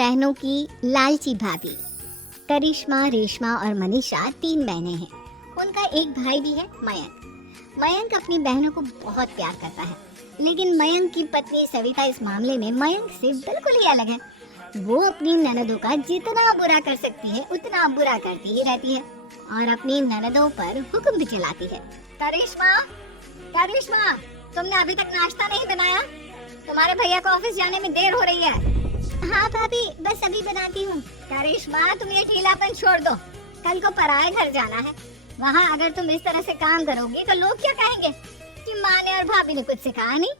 बहनों की लालची भाभी। करिश्मा, रेशमा और मनीषा 3 बहनें हैं। उनका एक भाई भी है, मयंक। मयंक अपनी बहनों को बहुत प्यार करता है, लेकिन मयंक की पत्नी सविता इस मामले में मयंक से बिल्कुल ही अलग है। वो अपनी ननदों का जितना बुरा कर सकती है उतना बुरा करती ही रहती है और अपनी ननदों पर हुक्म भी चलाती है। करिश्मा, करिश्मा, तुमने अभी तक नाश्ता नहीं बनाया? तुम्हारे भैया को ऑफिस जाने में देर हो रही है। हाँ भाभी, बस अभी बनाती हूँ। करिश्मा, तुम ये ढीलापन छोड़ दो। कल को पराए घर जाना है। वहाँ अगर तुम इस तरह से काम करोगी तो लोग क्या कहेंगे कि माँ ने और भाभी ने कुछ सिखाया नहीं।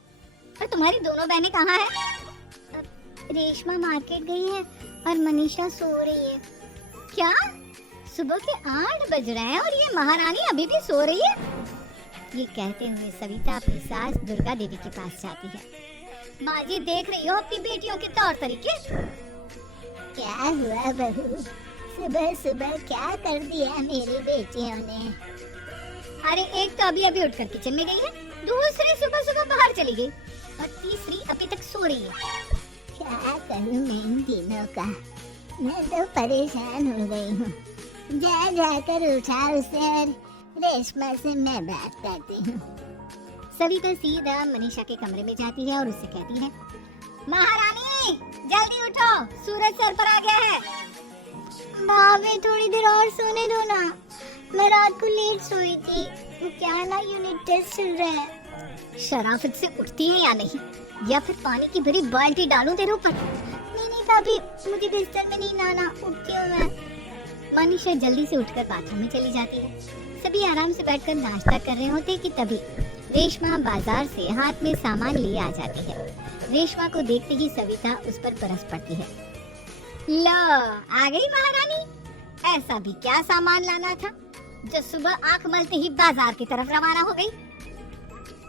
और तुम्हारी दोनों बहनें कहाँ हैं? रेशमा मार्केट गई है और मनीषा सो रही है। क्या? सुबह के 8 बज रहे हैं और ये महारानी अभी भी सो रही है? ये कहते हुए सविता अपनी सास दुर्गा देवी के पास जाती है। माँ जी, देख रही हो अपनी बेटियों के तौर तरीके? क्या हुआ बहू, सुबह सुबह क्या कर दिया मेरी बेटियों ने? अरे एक तो अभी अभी उठकर किचन में गई है, दूसरी सुबह सुबह बाहर चली गई और तीसरी अभी तक सो रही है। क्या करूं मैं इन तीनों का, मैं तो परेशान हो गई हूँ। जा जाकर उठा उसे और रेशमा से मैं बात करती हूँ। सविता सीधा मनीषा के कमरे में जाती है और उससे कहती है, महारानी जल्दी उठो, सूरज सर पर आ गया है। भाभी थोड़ी देर और सोने दो ना, मैं रात को लेट सोई थी। वो क्या ना, यूनिट टेस्ट चल रहा है। शराफत से उठती है या नहीं, या फिर पानी की भरी बाल्टी डालूं तेरे ऊपर? नहीं नहीं भाभी, मुझे बिस्तर में नहीं लाना, उठती हूँ मैं। मनीषा जल्दी से उठकर बाथरूम में चली जाती है। सभी आराम से बैठकर नाश्ता कर रहे होते कि तभी रेशमा बाजार से हाथ में सामान लिए आ जाती है। रेशमा को देखते ही सविता उस पर बरस पड़ती है। लो, आ गई महारानी। ऐसा भी क्या सामान लाना था जो सुबह आंख मलते ही बाजार की तरफ रवाना हो गई?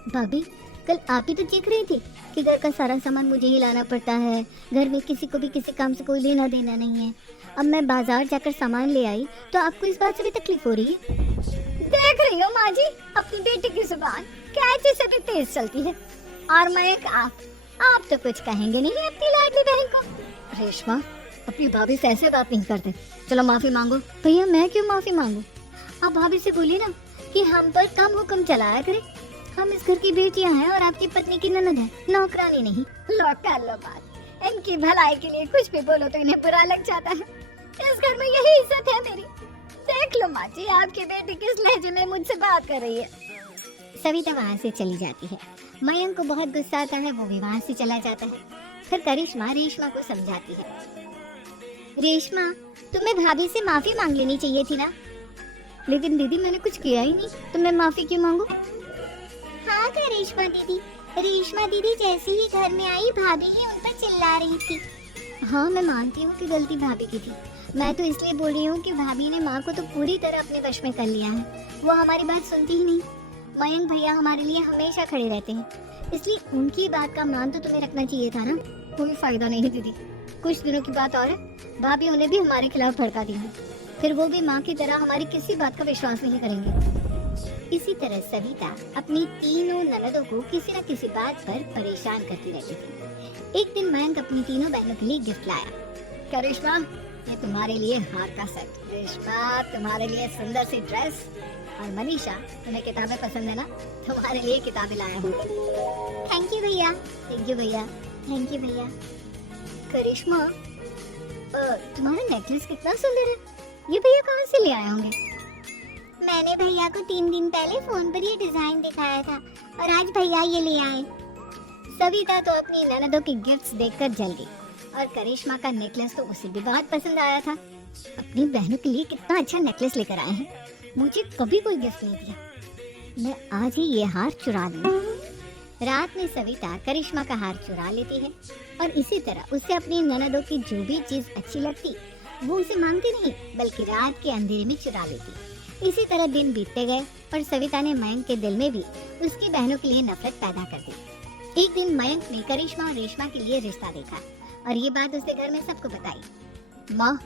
भाभी, कल आप ही तो देख रही थी कि घर का सारा सामान मुझे ही लाना पड़ता है। घर में किसी को भी किसी काम से कोई लेना देना नहीं है। अब मैं बाजार जाकर सामान ले आई तो आपको इस बात से भी तकलीफ हो रही है? देख रही हो माँ जी, अपनी बेटी की जुबान कैसे से भी तेज चलती है। और मयंक, आप तो कुछ कहेंगे नहीं अपनी लाडली बहन को। रेशमा, अपनी भाभी से ऐसे बात नहीं करते। चलो माफी मांगो। भैया, मैं क्यों माफी मांगू? आप भाभी से बोलिए ना कि हम पर कम हुक्म चलाया करे। हम इस घर की बेटियां हैं और आपकी पत्नी की ननद है, नौकरानी नहीं। लो कर लो बात। इनकी भलाई के लिए कुछ भी बोलो तो इन्हें बुरा लग जाता है। इस घर में यही इज्जत है मेरी। देख लो माँ जी, आपकी बेटी किस लहजे में मुझसे बात कर रही है। सविता वहाँ से चली जाती है। मयंक को बहुत गुस्सा आता है, वो भी वहाँ से चला जाता है। फिर करिश्मा रेशमा को समझाती है, रेशमा, तुम्हें भाभी से माफी मांग लेनी चाहिए थी ना। लेकिन दीदी, मैंने कुछ किया ही नहीं, तो मैं माफी क्यों मांगू? हाँ करिश्मा दीदी, रेशमा दीदी जैसे ही घर में आई भाभी ही उन पर चिल्ला रही थी। हाँ, मैं मानती हूँ कि गलती भाभी की थी। मैं तो इसलिए बोल रही हूँ कि भाभी ने माँ को तो पूरी तरह अपने वश में कर लिया है। वो हमारी बात सुनती ही नहीं। मयंक भैया हमारे लिए हमेशा खड़े रहते हैं, इसलिए उनकी बात का मान तो तुम्हें रखना चाहिए था ना। कोई फायदा नहीं दीदी, कुछ दिनों की बात और है, भाभी उन्हें भी हमारे खिलाफ भड़का दी है। फिर वो भी माँ की तरह हमारी किसी बात का विश्वास नहीं करेंगे। इसी तरह सविता अपनी तीनों ननदों को किसी न किसी बात पर परेशान करती रहती थी। एक दिन मयंक अपनी तीनों बहनों के लिए गिफ्ट लाया। करिश्मा, ये तुम्हारे लिए हार का सेट। रेशमा, तुम्हारे लिए सुंदर सी ड्रेस। और मनीषा, तुम्हें किताबें पसंद है ना, तुम्हारे लिए किताबें लाया हूँ। थैंक यू भैया। थैंक यू भैया। थैंक यू भैया। करिश्मा, तुम्हारा नेकलेस कितना सुंदर है, ये भैया कहाँ से ले आए होंगे? मैंने भैया को 3 दिन पहले फोन पर ये डिजाइन दिखाया था और आज भैया ये ले आए। सविता तो अपनी ननदों की गिफ्ट्स देखकर जल गई और करिश्मा का नेकलेस तो उसे भी बहुत पसंद आया था। अपनी बहनों के लिए कितना अच्छा नेकलेस लेकर आए हैं, मुझे कभी कोई गिफ्ट नहीं दिया। मैं आज ही ये हार चुरा लूंगी। रात में सविता करिश्मा का हार चुरा लेती है और इसी तरह उसे अपनी ननदों की जो भी चीज अच्छी लगती वो उसे मांगती नहीं, बल्कि रात के अंधेरे में चुरा लेती। इसी तरह दिन बीतते गए और सविता ने मयंक के दिल में भी उसकी बहनों के लिए नफरत पैदा कर दी। एक दिन मयंक ने करिश्मा और रेशमा के लिए रिश्ता देखा और ये बात उसने घर में सबको बताई। माँ,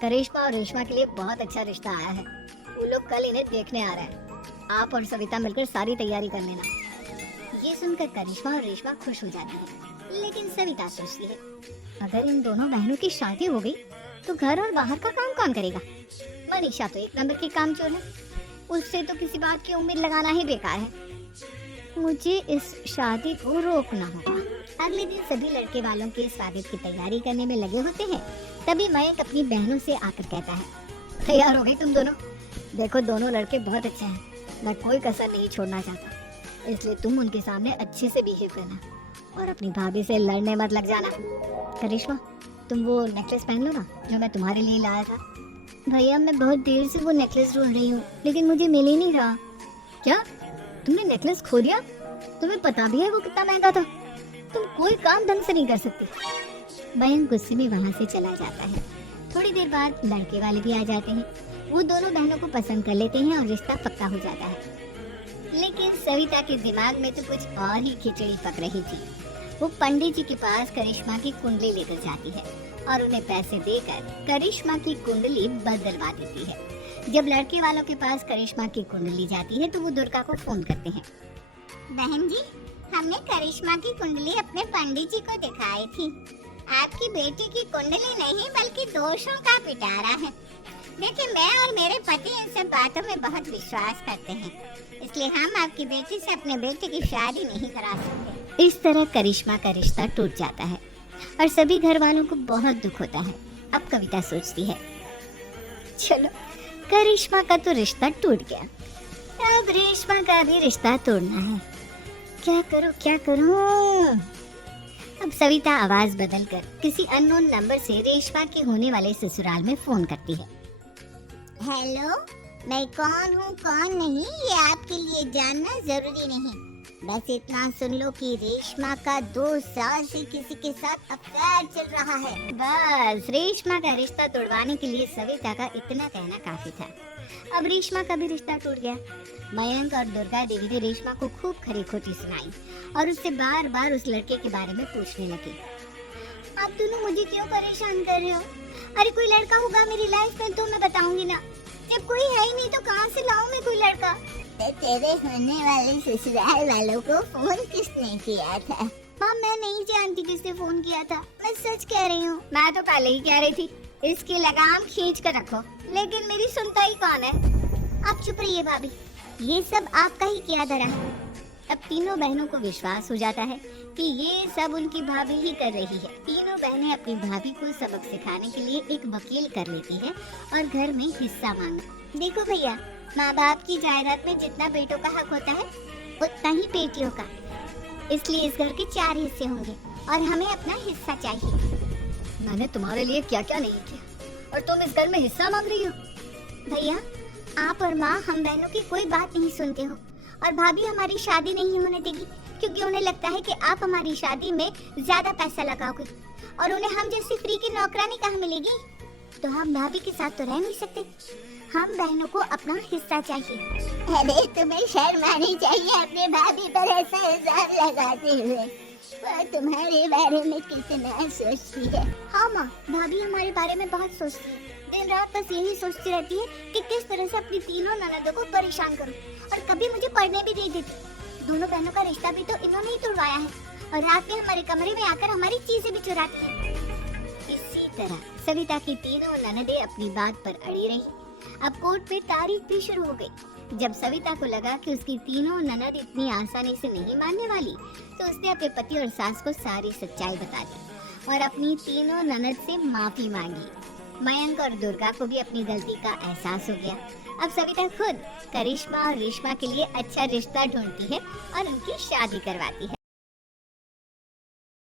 करिश्मा और रेशमा के लिए बहुत अच्छा रिश्ता आया है, वो लोग कल इन्हें देखने आ रहे हैं। आप और सविता मिलकर सारी तैयारी कर लेना। ये सुनकर करिश्मा और रेशमा खुश हो जाती है, लेकिन सविता सोचती है, अगर इन दोनों बहनों की शादी हो गई तो घर और बाहर का काम कौन करेगा? मनीषा तो एक नंबर की कामचोर है, उससे तो किसी बात की उम्मीद लगाना ही बेकार है। मुझे इस शादी को रोकना होगा। अगले दिन सभी लड़के वालों के स्वागत की तैयारी करने में लगे होते हैं। तभी मयंक अपनी बहनों से आकर कहता है, तैयार हो गए तुम दोनों? देखो दोनों लड़के बहुत अच्छे हैं, मैं कोई कसर नहीं छोड़ना चाहता, इसलिए तुम उनके सामने अच्छे से बिहेव करना और अपनी भाभी से लड़ने मत लग जाना। करिश्मा, तुम वो नेकलेस पहन लो ना जो मैं तुम्हारे लिए लाया था। भैया मैं बहुत देर से वो नेकलेस ढूंढ रही हूँ लेकिन मुझे मिल ही नहीं रहा। क्या तुमने नेकलेस खो दिया? तुम्हें पता भी है वो कितना महंगा था? तुम कोई काम ढंग से नहीं कर सकती। मयंक गुस्से में वहाँ से चला जाता है। थोड़ी देर बाद लड़के वाले भी आ जाते हैं। वो दोनों बहनों को पसंद कर लेते हैं और रिश्ता पक्का हो जाता है। लेकिन सविता के दिमाग में तो कुछ और ही खिचड़ी पक रही थी। वो पंडित जी के पास करिश्मा की कुंडली लेकर जाती है और उन्हें पैसे देकर करिश्मा की कुंडली बदलवा देती है। जब लड़के वालों के पास करिश्मा की कुंडली जाती है तो वो दुर्गा को फोन करते हैं। बहन जी, हमने करिश्मा की कुंडली अपने पंडित जी को दिखाई थी। आपकी बेटी की कुंडली नहीं बल्कि दोषों का पिटारा है। देखिए मैं और मेरे पति इन सब बातों में बहुत विश्वास करते हैं, इसलिए हम आपकी बेटी से अपने बेटे की शादी नहीं करा सकते। इस तरह करिश्मा का रिश्ता टूट जाता है और सभी घर वालों को बहुत दुख होता है। अब कविता सोचती है, चलो करिश्मा का तो रिश्ता टूट गया, अब रेशमा का भी रिश्ता तोड़ना है। क्या करूं? अब सविता आवाज बदलकर किसी अननोन नंबर से रेशमा के होने वाले ससुराल में फोन करती है। हेलो, मैं कौन हूँ कौन नहीं ये आपके लिए जानना जरूरी नहीं, बस इतना सुन लो कि रेशमा का 2 साल से किसी के साथ अफेयर चल रहा है। बस रेशमा का रिश्ता तोड़वाने के लिए सविता का इतना कहना काफी था। अब रेशमा का भी रिश्ता टूट गया। मयंक और दुर्गा देवी ने रेशमा को खूब खरी खोटी सुनाई और उससे बार बार उस लड़के के बारे में पूछने लगे। आप दोनों मुझे क्यों परेशान कर रहे हो? अरे कोई लड़का होगा मेरी लाइफ में तो मैं बताऊंगी ना, जब कोई है ही नहीं तो कहाँ से लाऊं मैं कोई लड़का? तेरे होने वाले ससुराल वालों को फोन किसने किया था? माँ मैं नहीं जानती किसने फोन किया था, मैं सच कह रही हूँ। मैं तो पहले ही कह रही थी इसकी लगाम खींच कर रखो, लेकिन मेरी सुनता ही कौन है? आप चुप रहिए भाभी, ये सब आपका ही किया धरा है। अब तीनों बहनों को विश्वास हो जाता है कि ये सब उनकी भाभी ही कर रही है। तीनों बहनें अपनी भाभी को सबक सिखाने के लिए एक वकील कर लेती है और घर में हिस्सा मांगा। देखो भैया, माँ बाप की जायदाद में जितना बेटों का हक होता है उतना ही बेटियों का, इसलिए इस घर के 4 हिस्से होंगे और हमें अपना हिस्सा चाहिए। मैंने तुम्हारे लिए क्या क्या नहीं किया और तुम इस घर में हिस्सा मांग रही हो? भैया आप और माँ हम बहनों की कोई बात नहीं सुनते हो और भाभी हमारी शादी नहीं होने देगी क्योंकि उन्हें लगता है कि आप हमारी शादी में ज्यादा पैसा लगाओगे और उन्हें हम जैसी फ्री की नौकरानी कहाँ मिलेगी। तो हम भाभी के साथ तो रह नहीं सकते, हम बहनों को अपना हिस्सा चाहिए। अरे तुम्हें शर्म आनी चाहिए अपने भाभी पर ऐसा इल्जाम लगाते हुए, वो तुम्हारे बारे में कितना सोचती है। हाँ माँ, भाभी हमारे बारे में बहुत सोचती है, दिन रात बस यही सोचती रहती है कि किस तरह से अपनी तीनों ननदों को परेशान करूं और कभी मुझे पढ़ने भी नहीं देती। दोनों बहनों का रिश्ता भी तो इन्होंने ही तोड़वाया है और रात में हमारे कमरे में आकर हमारी चीजें भी चुराती है। इसी तरह सविता की तीनों ननदें अपनी बात पर अड़ी रही। अब कोर्ट में तारीख भी शुरू हो गई। जब सविता को लगा कि उसकी तीनों ननद इतनी आसानी से नहीं मानने वाली, तो उसने अपने पति और सास को सारी सच्चाई बता दी और अपनी तीनों ननद से माफी मांगी। मयंक और दुर्गा को भी अपनी गलती का एहसास हो गया। अब सविता खुद करिश्मा और रेशमा के लिए अच्छा रिश्ता ढूंढती है और उनकी शादी करवाती है।